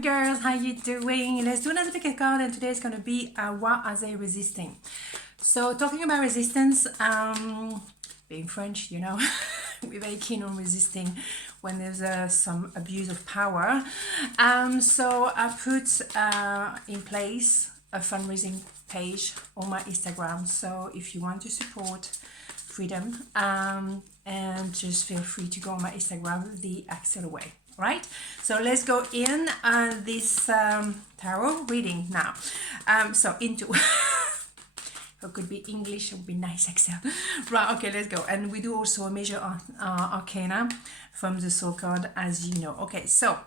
Girls, how you doing? Let's do another pick a card, and today is going to be what are they resisting? So talking about resistance, being French, you know, we're very keen on resisting when there's some abuse of power. So I put in place a fundraising page on my Instagram. So if you want to support Fredheim, and just feel free to go on my Instagram, theaxelleway. Right, so let's go in this tarot reading now. So into it could be English, it would be nice, Axelle. Right, okay, let's go. And we do also a major arcana from the soul card, as you know. Okay, so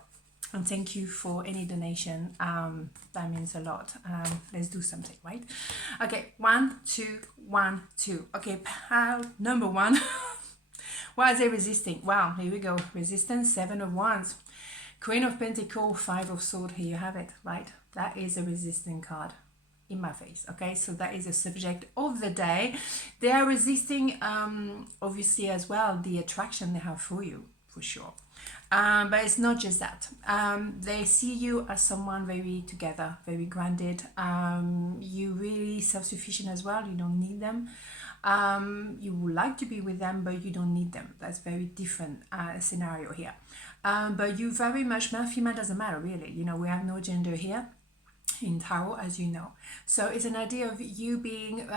and thank you for any donation. That means a lot. Let's do something, right? Okay, 1, 2, 1, 2. Okay, pile number 1. Why are they resisting? Wow, here we go. Resistance, 7 of Wands. Queen of Pentacles, 5 of Swords. Here you have it, right? That is a resisting card in my face, okay? So that is the subject of the day. They are resisting, obviously, as well, the attraction they have for you, for sure. But it's not just that. They see you as someone very together, very grounded. You really self-sufficient as well. You don't need them. You would like to be with them, but you don't need them. That's very different scenario here. But you very much, male, female, doesn't matter really. You know, we have no gender here in tarot, as you know. So it's an idea of you being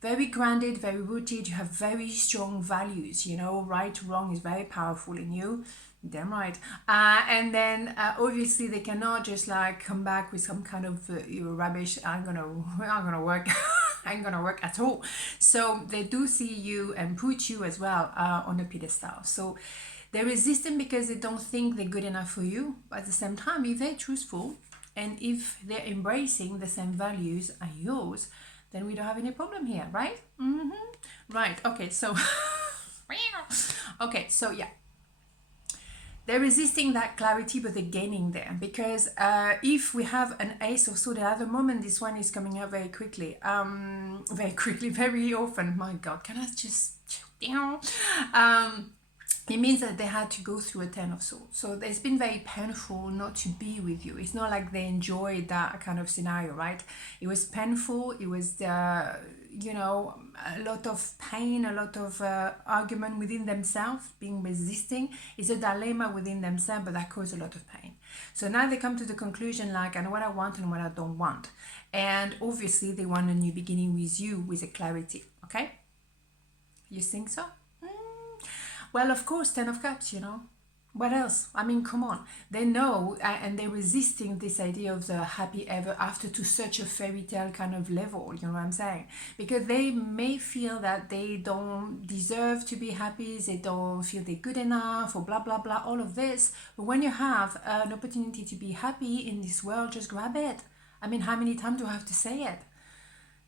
very grounded, very rooted. You have very strong values, you know, right, wrong is very powerful in you. Damn right. And then obviously they cannot just like come back with some kind of rubbish. I'm gonna work. Ain't gonna work at all. So they do see you and put you as well on a pedestal. So they're resistant because they don't think they're good enough for you. But at the same time, if they're truthful and if they're embracing the same values as yours, then we don't have any problem here, right? Right. Okay. So okay. So yeah. They're resisting that clarity, but they're gaining there. Because if we have an Ace of Swords at the moment, this one is coming out very quickly. Very often. My God, can I just... it means that they had to go through a 10 of Swords. So it's been very painful not to be with you. It's not like they enjoyed that kind of scenario, right? It was painful. It was... you know, a lot of pain, a lot of argument within themselves, being resisting. It's a dilemma within themselves, but that causes a lot of pain. So now they come to the conclusion like, I know what I want and what I don't want. And obviously they want a new beginning with you, with a clarity, okay? You think so? Well, of course, 10 of Cups, you know. What else? I mean, come on. They know and they're resisting this idea of the happy ever after to such a fairy tale kind of level, you know what I'm saying? Because they may feel that they don't deserve to be happy, they don't feel they're good enough, or blah, blah, blah, all of this. But when you have an opportunity to be happy in this world, just grab it. I mean, how many times do I have to say it?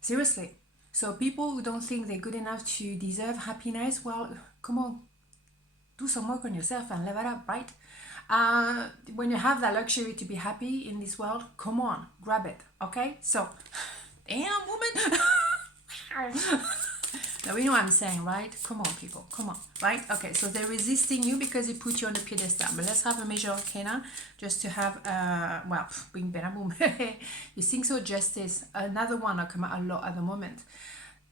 Seriously. So people who don't think they're good enough to deserve happiness, well, come on. Do some work on yourself and level up, right? When you have that luxury to be happy in this world, come on, grab it, okay? So, damn, woman. Now, you know what I'm saying, right? Come on, people, come on, right? Okay, so they're resisting you because they put you on the pedestal. But let's have a major arcana just to have, well, bing, bada, boom. You think so? Justice. Another one that come out a lot at the moment.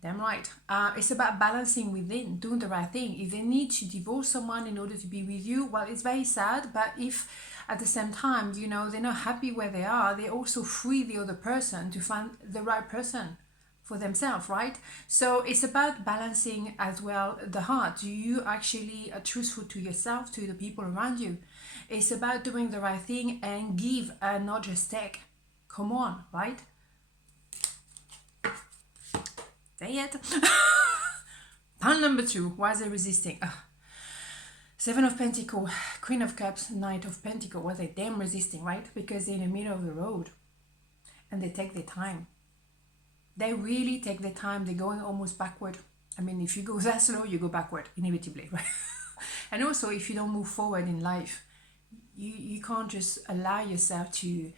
Damn right. It's about balancing within, doing the right thing. If they need to divorce someone in order to be with you, well, it's very sad. But if at the same time, you know, they're not happy where they are, they also free the other person to find the right person for themselves, right? So it's about balancing as well the heart. Do you actually are truthful to yourself, to the people around you? It's about doing the right thing and give and not just take. Come on, right? Say it. Pile number 2. Why is they resisting? 7 of Pentacles, Queen of Cups, Knight of Pentacles. Well, they're damn resisting, right? Because they're in the middle of the road. And they take their time. They really take their time. They're going almost backward. I mean, if you go that slow, you go backward, inevitably, right? And also, if you don't move forward in life, you can't just allow yourself to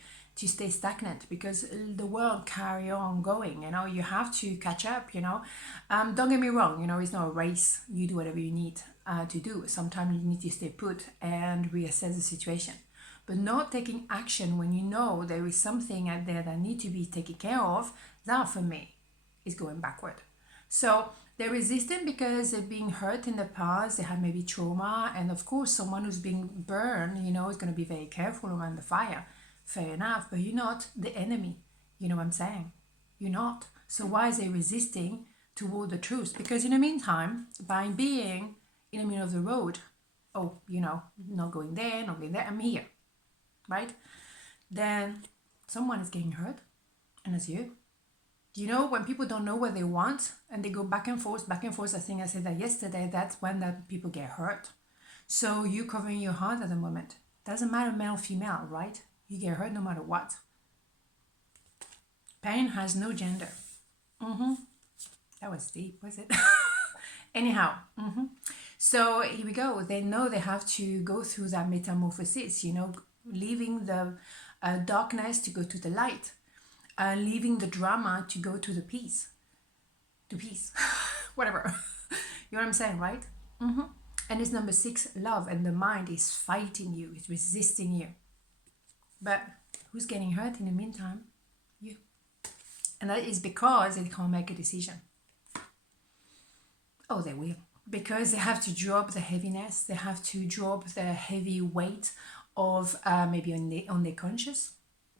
stay stagnant, because the world carry on going, you know. You have to catch up, you know. Don't get me wrong, you know, it's not a race. You do whatever you need to do. Sometimes you need to stay put and reassess the situation. but not taking action when you know there is something out there that need to be taken care of, that for me is going backward. So they're resistant because they're being hurt in the past, they have maybe trauma, and of course someone who's being burned, you know, is going to be very careful around the fire. Fair enough, but you're not the enemy. You know what I'm saying? You're not. So why is they resisting toward the truth? Because in the meantime, by being in the middle of the road, oh, you know, not going there, not going there, I'm here, right? Then someone is getting hurt, and it's you. You know, when people don't know what they want and they go back and forth, I think I said that yesterday, that's when that people get hurt. So you covering your heart at the moment. Doesn't matter male or female, right? You get hurt no matter what. Pain has no gender. That was deep, was it? Anyhow, so here we go. They know they have to go through that metamorphosis, you know, leaving the darkness to go to the light. Leaving the drama to go to the peace. To peace. Whatever. You know what I'm saying, right? And it's number 6, love. And the mind is fighting you. It's resisting you. But who's getting hurt in the meantime? You. And that is because they can't make a decision. Oh, they will. Because they have to drop the heaviness. They have to drop the heavy weight of maybe on their conscience.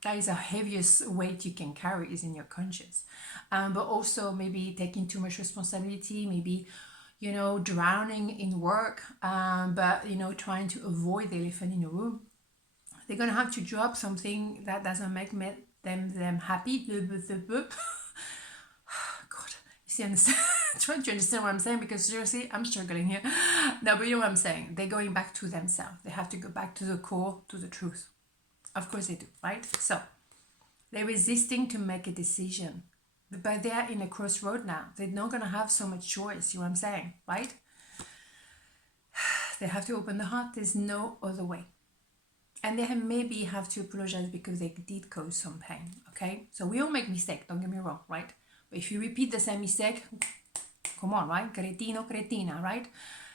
That is the heaviest weight you can carry is in your conscience. But also maybe taking too much responsibility, maybe, you know, drowning in work, but, you know, trying to avoid the elephant in the room. They're going to have to drop something that doesn't make them happy. God, you see, understand? Trying to understand what I'm saying, because seriously, I'm struggling here. No, but you know what I'm saying. They're going back to themselves. They have to go back to the core, to the truth. Of course they do, right? So they're resisting to make a decision. But they're in a crossroad now. They're not going to have so much choice. You know what I'm saying, right? They have to open the heart. There's no other way. And they maybe have to apologize because they did cause some pain, okay? So we all make mistakes, don't get me wrong, right? But if you repeat the same mistake, come on, right? Cretino, cretina, right?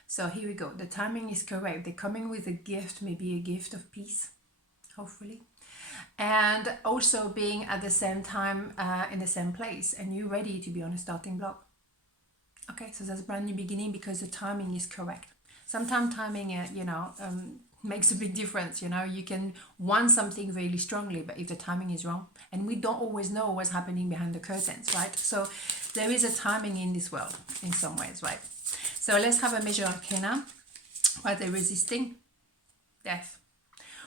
So here we go. The timing is correct. They're coming with a gift, maybe a gift of peace, hopefully. And also being at the same time in the same place, and you're ready to be on a starting block. Okay, so that's a brand new beginning because the timing is correct. Sometimes timing, makes a big difference. You know, you can want something really strongly, but if the timing is wrong, and we don't always know what's happening behind the curtains, right? So there is a timing in this world in some ways, right? So let's have a major arcana. What they're resisting? Death.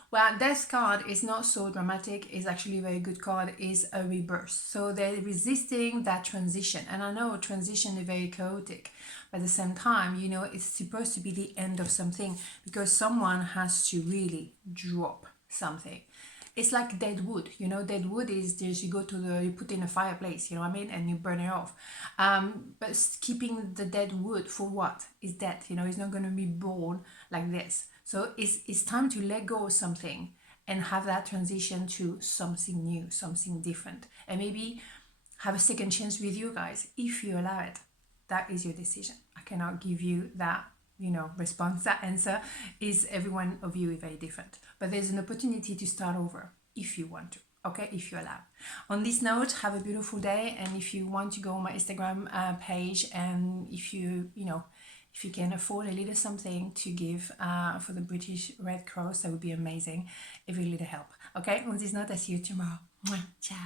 Well, death card is not so dramatic. It's actually a very good card. Is a rebirth. So they're resisting that transition. And I know transition is very chaotic. But at the same time, you know, it's supposed to be the end of something because someone has to really drop something. It's like dead wood. You know, dead wood is just you put in a fireplace, you know what I mean? And you burn it off. But keeping the dead wood for what? Is death, you know, it's not going to be born like this. So it's time to let go of something and have that transition to something new, something different. And maybe have a second chance with you guys if you allow it. That is your decision. I cannot give you that, response. That answer is every one of you is very different. But there's an opportunity to start over if you want to. Okay, if you allow. On this note, have a beautiful day. And if you want to go on my Instagram page, and if you can afford a little something to give for the British Red Cross, that would be amazing. It really help. Okay, on this note, I see you tomorrow. Ciao.